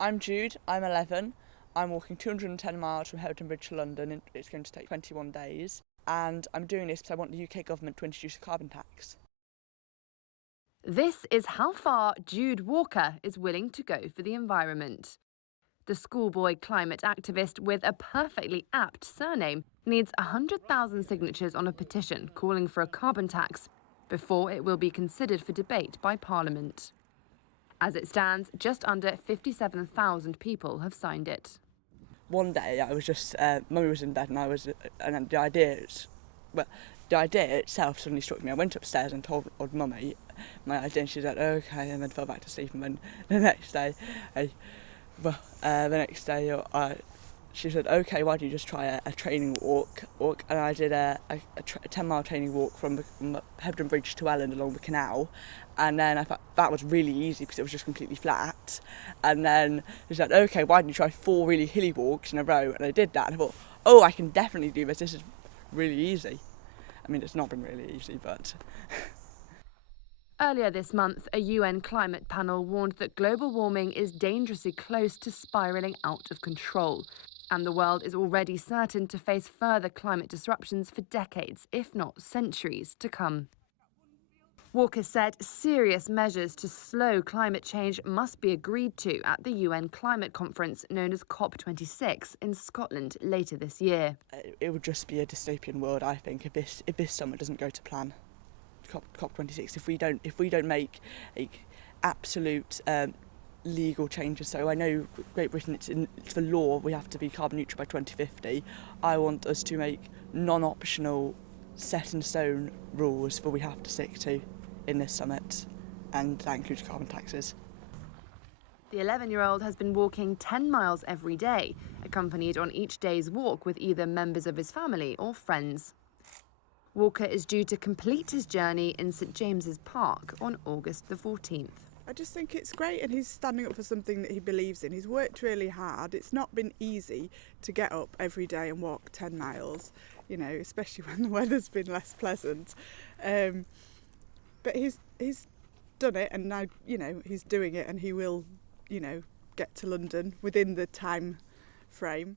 I'm Jude, I'm 11. I'm walking 210 miles from Hebden Bridge to London, and it's going to take 21 days. And I'm doing this because I want the UK government to introduce a carbon tax. This is how far Jude Walker is willing to go for the environment. The schoolboy climate activist with a perfectly apt surname needs 100,000 signatures on a petition calling for a carbon tax before it will be considered for debate by Parliament. As it stands, just under 57,000 people have signed it. One day I was just, Mummy was in bed and the idea itself suddenly struck me. I went upstairs and told Mummy my idea, and she said, okay, and then fell back to sleep. And then the next day, she said, okay, why don't you just try a training walk? And I did a 10-mile training walk from Hebden Bridge to Elland along the canal. And then I thought that was really easy because it was just completely flat. And then she said, okay, why don't you try 4 really hilly walks in a row? And I did that, and I thought, oh, I can definitely do this. This is really easy. I mean, it's not been really easy, but... Earlier this month, a UN climate panel warned that global warming is dangerously close to spiralling out of control. And the world is already certain to face further climate disruptions for decades, if not centuries, to come. Walker said serious measures to slow climate change must be agreed to at the UN climate conference known as COP26 in Scotland later this year. It would just be a dystopian world, I think, if this summit doesn't go to plan. COP26, if we don't make absolute legal changes. So I know Great Britain, it's the law, we have to be carbon neutral by 2050. I want us to make non-optional, set in stone rules that we have to stick to in this summit, and that includes carbon taxes. The 11-year-old has been walking 10 miles every day, accompanied on each day's walk with either members of his family or friends. Walker is due to complete his journey in St James's Park on August the 14th. I just think it's great, and he's standing up for something that he believes in. He's worked really hard. It's not been easy to get up every day and walk 10 miles, especially when the weather's been less pleasant. But he's done it, and now, he's doing it, and he will, get to London within the time frame.